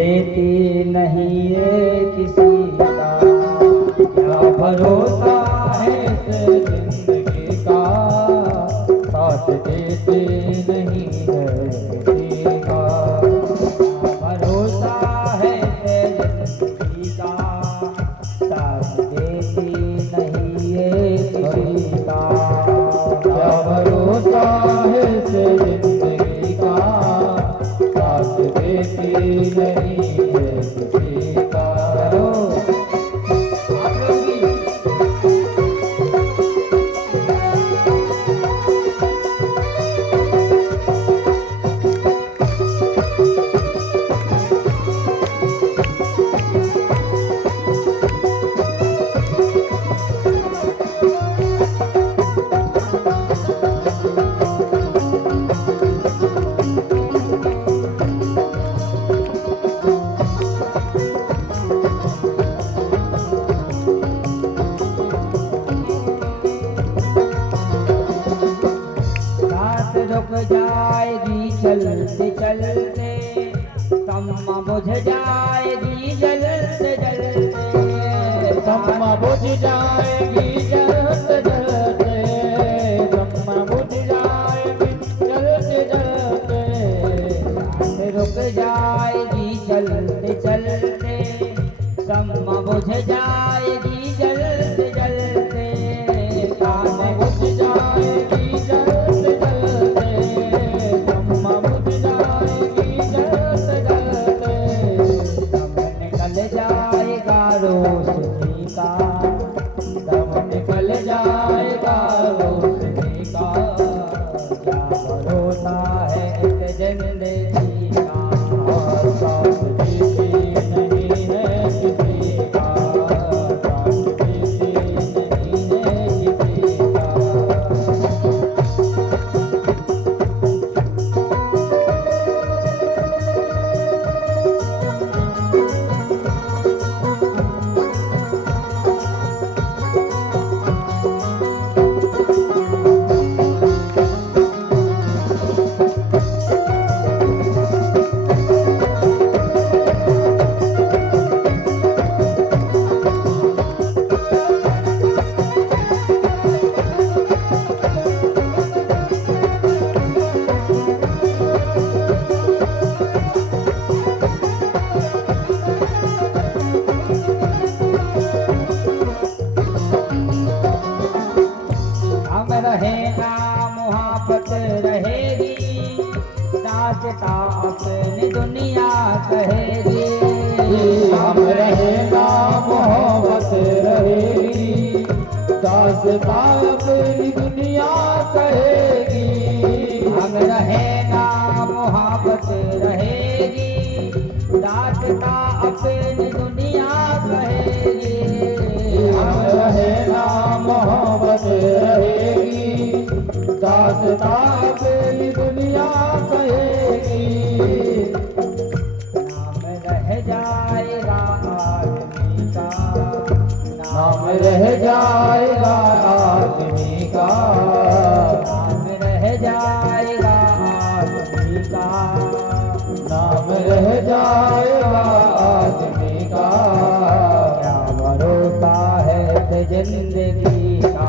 देती नहीं है किसी का, क्या भरोसा है इस जिंदगी का, साथ देती नहीं है किसी का, क्या भरोसा है इस जिंदगी का, साथ देती नहीं है किसी का, क्या भरोसा है इस जिंदगी का, साथ देती नहीं है किसी का। रुक जाएगी चलते चलते, तम्मा बुझ जाएगी जलते जलते, तम्मा बुझ जाएगी जलते जलते, तम्मा बुझ जाएगी जलते जलते, रुक जाएगी चलते चलते, तम्मा बुझ जाएगी जलते जलते, तम्मा बुझ जाएगी रोशनी का, दम निकल जाएगा रोशनी का, क्या भरोसा है इस जिंदगी का, और साथ देती नहीं है किसी का, साथ देती नहीं है किसी का। रहेगा मुहाबत रहेगी, दास्तां अपनी दुनिया कहेगी, हम रहेगा मोहब्बत रहेगी, दास्तां अपनी दुनिया कहेगी, हम रहेगा मोहब्बत रहेगी, दास्तां अपनी दुनिया कहेगी, हम रहेगा मोहब्बत रहेगी, दास्तां अपनी दुनिया कहेगी, नाम रह जाएगा आदमी का, नाम रह जाएगा आदमी का, नाम रह जाएगा आदमी का, नाम रह जाएगा आदमी का, क्या भरोसा है इस जिंदगी का,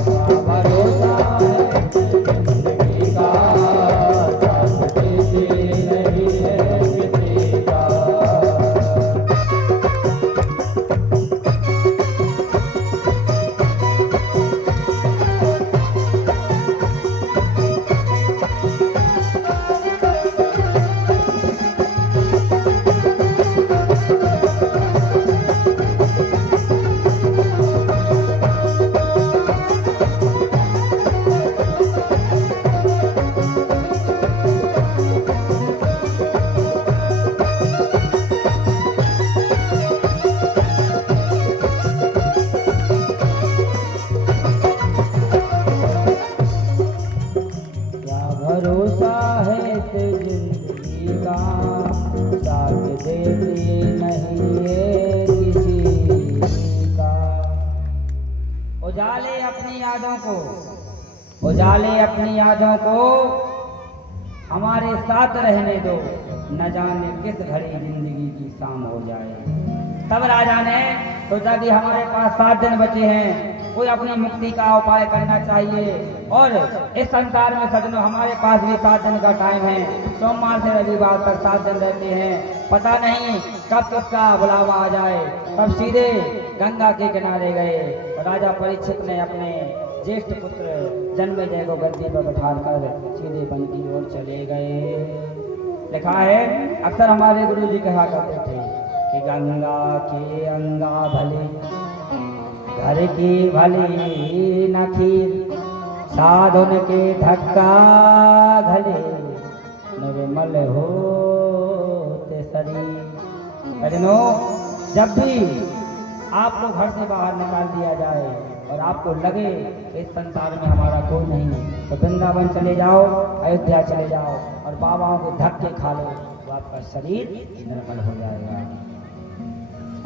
क्या भरोसा है जिंदगी का, साथ देती नहीं है किसी का। भरोसा है इस जिंदगी का, साथ देती नहीं है किसी का। उजाले अपनी यादों को, उजाले अपनी यादों को हमारे साथ रहने दो, न जाने किस घड़ी जिंदगी की शाम हो जाए। तब राजा ने सोचा कि हमारे पास 7 दिन बचे हैं, कोई अपनी मुक्ति का उपाय करना चाहिए। और इस संसार में सजनों हमारे पास भी 7 दिन का टाइम है, सोमवार से रविवार तक 7 दिन रहते हैं। पता नहीं कब किसका बुलावा आ जाए। तब सीधे गंगा के किनारे गए। राजा परीक्षित ने अपने ज्येष्ठ पुत्र जन्मेजय को गद्दी पर बैठाकर सीधे वन की ओर चले गए। लिखा है, अक्सर हमारे गुरु जी कहा करते थे कि गंगा के अंगा भले, घर की भली न खीर, साधुन के धक्का घले, निर्मल होते शरीर। बहनों, जब भी आपको घर से बाहर निकाल दिया जाए और आपको लगे इस संसार में हमारा कोई नहीं, तो वृंदावन चले जाओ, अयोध्या चले जाओ और बाबाओं के धक्के खा लो, तो आपका शरीर निर्मल हो जाएगा।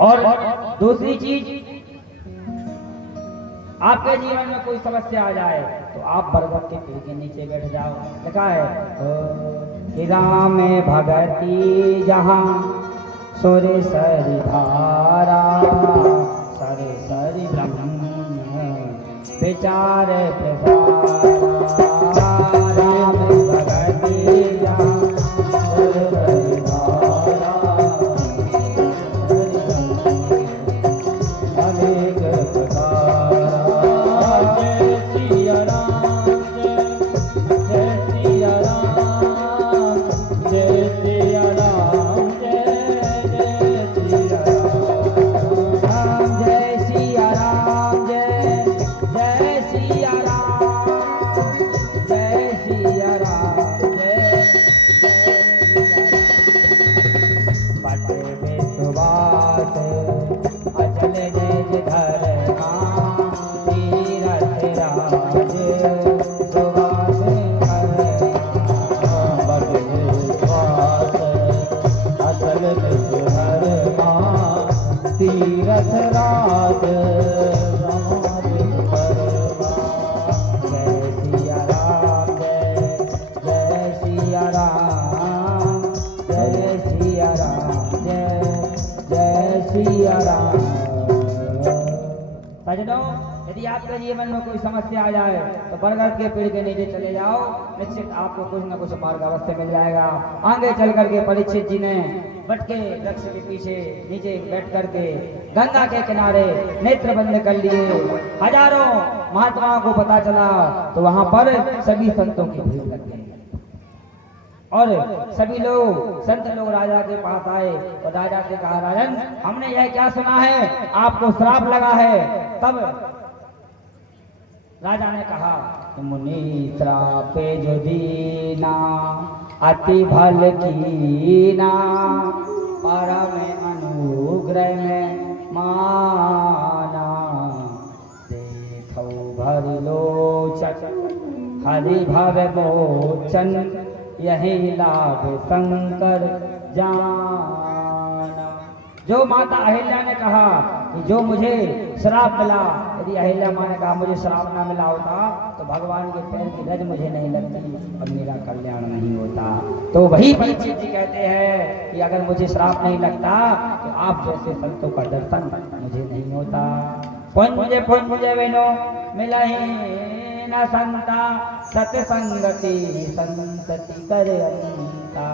और दूसरी चीज, आपके जीवन में कोई समस्या आ जाए तो आप बरगद के पेड़ के नीचे बैठ जाओ। लिखा है, कि राम भगती जहाँ सोरे सरि धारा, सरे सरि ब्रह्म विचार प्रसारा। राम भगती जहाँ सोरे सरि धारा, अनेक प्रकार। जय सिया राम, जय सिया राम, जय सिया राम, जय सिया राम, जय सिया राम, जय सिया राम, जय सिया राम, बटे विश्वास अचल निज धर्मा, तीरथ राज सुवास बटे विश्वास अचल निज धर्मा, तीरथ राज समाज धर्मा। जय सिया राम, जय सिया राम, जय सिया राम, जय सिया राम। सजनों, यदि आपके जीवन में कोई समस्या आ जाए तो बरगद के पेड़ के नीचे चले जाओ, निश्चित आपको कुछ न कुछ मार्ग अवश्य मिल जाएगा। आगे चल करके परीक्षित जी ने बट के वृक्ष के पीछे नीचे बैठ करके गंगा के किनारे नेत्र बंद कर लिए। हजारों महात्माओं को पता चला तो वहां पर सभी संतों की भीड़ लग गई और सभी लोग संत लोग राजा के पास आए और राजा से कहा, राजन हमने यह क्या सुना है, आपको श्राप लगा है। तब राजा ने कहा, मुनि श्रापे जो दीना, अति भल कीना, परम अनुग्रह में माना, देखो भरि लोचन हरि भव मोचन, यही लाभ शंकर जाना। जो माता अहिल्या ने कहा कि जो मुझे श्राप मिला, यदि अहिल्या माँ ने कहा मुझे श्राप ना मिला होता तो भगवान के पैर की रज मुझे नहीं लगती और मेरा कल्याण नहीं होता। तो वही परीक्षित जी कहते हैं कि अगर मुझे श्राप नहीं लगता तो आप जैसे संतों का दर्शन मुझे नहीं होता। पुंज वेनो मिलहि न संता, सत्संगति संतति कर अंता।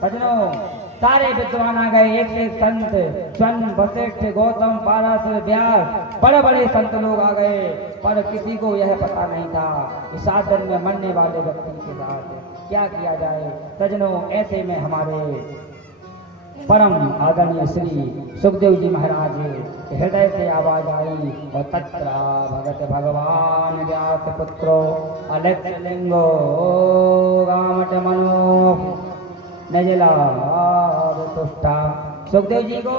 सजनों, सारे विद्वान आ गए, एक से एक संत, स्वयं वशिष्ठ, गौतम, पाराशर, व्यास, बड़े बड़े संत लोग आ गए। पर किसी को यह पता नहीं था कि 7 दिन में मरने वाले व्यक्ति के साथ क्या किया जाए। सजनों, ऐसे में हमारे परम आदरणीय श्री सुखदेव जी महाराज हृदय से आवाज आई और तत्रा भगत भगवान व्यास पुत्रो अलेक्ष लिंगो गामट मनो नजलाद तुष्टा। सुखदेव जी को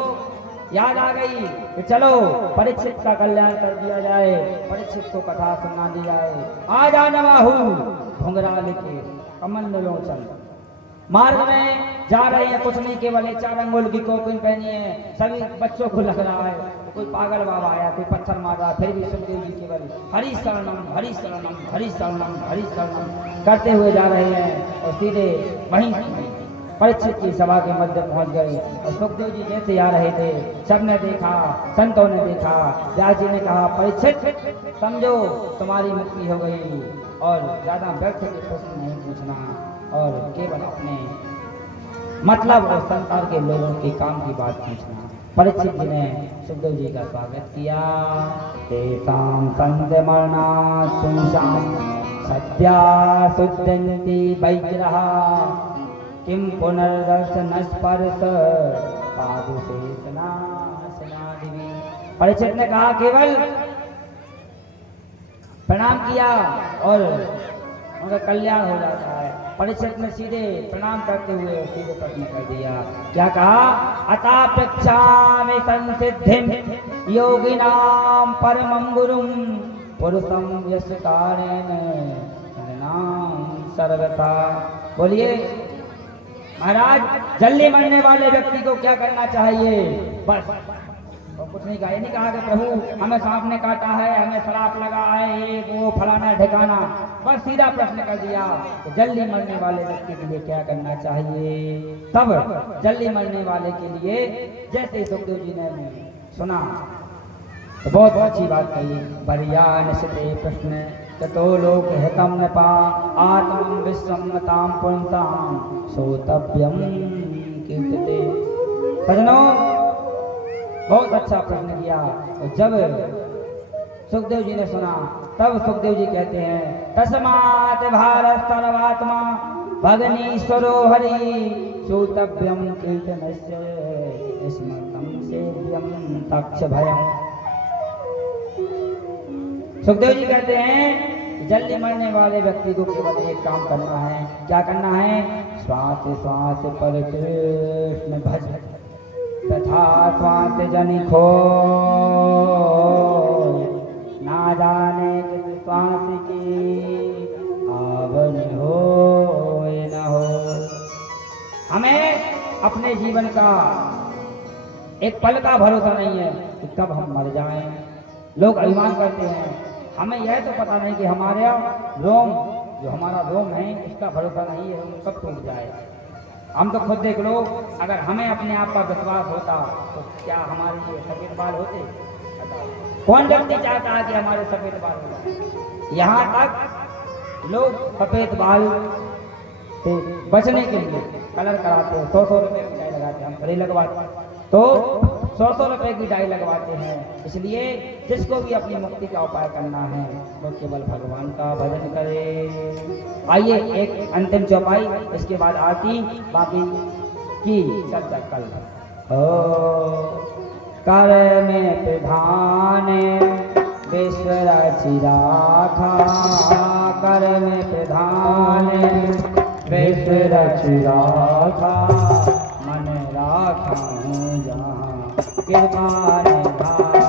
याद आ गई कि चलो परीक्षित का कल्याण कर दिया जाए, परीक्षित को कथा सुना दी जाए। आजा नवाहू घुंघराल के कमल लोचन। मार्ग में जा रहे हैं, कुछ नहीं केवल एक 4 अंगुल की कोपिन पहनी है। सभी बच्चों को लग रहा है कोई पागल बाबा आया, कोई पत्थर मार रहा, फिर भी सुखदेव जी केवल हरि शरणम हरि शरणम हरि शरणम हरि शरणम करते हुए जा रहे हैं और सीधे वहीं परीक्षित की सभा के मध्य पहुंच गए। और सुखदेव जी जैसे आ रहे थे, सबने देखा, संतों ने देखा। व्यास जी ने कहा, परीक्षित समझो तुम्हारी मुक्ति हो गई और ज्यादा व्यर्थ के प्रश्न नहीं पूछना और केवल अपने मतलब और संसार के लोगों के काम की बात पूछना। परीक्षित जी ने सुखदेव जी का स्वागत किया। तेषां संत मरणात् पुंसां सद्या सुदन्ति वैग्रहा किं पुनर्दर्शन स्पर्श पादुशेषनाशनादिवी। परीक्षित ने कहा केवल प्रणाम किया और उनका कल्याण हो जाता है। परीक्षित ने सीधे प्रणाम करते हुए सीधे प्रश्न कर दिया। क्या कहा? अतापेक्षामि संसिद्धिं योगिनां परमं गुरुं पुरुषं यस्य कारेण नाम सर्वथा। बोलिए महाराज, जल्दी मरने वाले व्यक्ति को क्या करना चाहिए? बस और कुछ नहीं कहा। ये नहीं कहा कि प्रभु हमें सांप ने काटा है, हमें श्राप लगा है, ये वो फलाना ठिकाना। बस सीधा प्रश्न कर दिया, तो जल्दी मरने वाले व्यक्ति के लिए क्या करना चाहिए? तब जल्दी मरने वाले के लिए जैसे सुखदेव जी ने सुना तो बहुत अच्छी बात कही। बढ़िया निश्चित प्रश्न तो लोक हितम न पा आत्म विश्रमताम पुंसाम सोतव्यम कीर्तते। सजनों, बहुत अच्छा प्रश्न किया। और जब सुखदेव जी ने सुना तब सुखदेव जी कहते हैं, तस्मात् भारत सर्वात्मा भगनीश्वरो हरि सोतव्यम कीर्तनस्य स्मृतं सेव्यं तक्ष भयम्। सुखदेव जी कहते हैं जल्दी मरने वाले व्यक्ति को केवल एक काम करना है। क्या करना है? श्वास श्वास पर कृष्ण भज तथा श्वास जनि खो ना जाने किस श्वास की आवन हो न हो। हमें अपने जीवन का एक पल का भरोसा नहीं है कि कब हम मर जाएं। लोग अभिमान करते हैं, हमें यह तो पता नहीं कि हमारे रोम जो हमारा रोम है इसका भरोसा नहीं है, रोम कब टूट जाए। हम तो खुद देख लो, अगर हमें अपने आप पर विश्वास होता तो क्या हमारे ये सफेद बाल होते? कौन व्यक्ति चाहता है कि हमारे सफेद बाल हो जाए? यहाँ तक लोग सफेद बाल से बचने के लिए कलर कराते हैं, 100 रुपए की डाई लगाते हैं। हम खड़ी लगवाते तो 100 रुपए की डाई लगवाते हैं। इसलिए जिसको भी अपनी मुक्ति का उपाय करना है वो केवल भगवान का भजन करे। आइए एक अंतिम चौपाई, इसके बाद आरती, बाकी की चर्चा कल। कर में प्रधान विश्व रचिराखा, कर में प्रधान विश्व रचिराखा, मन राखा हूँ जहाँ कृपा निधाना।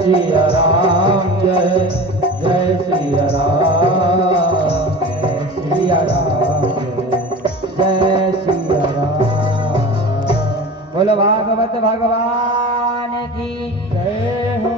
सिया राम जय जय सिया राम, जय सिया राम जय सिया राम। बोलो भागवत भगवान की जय हो।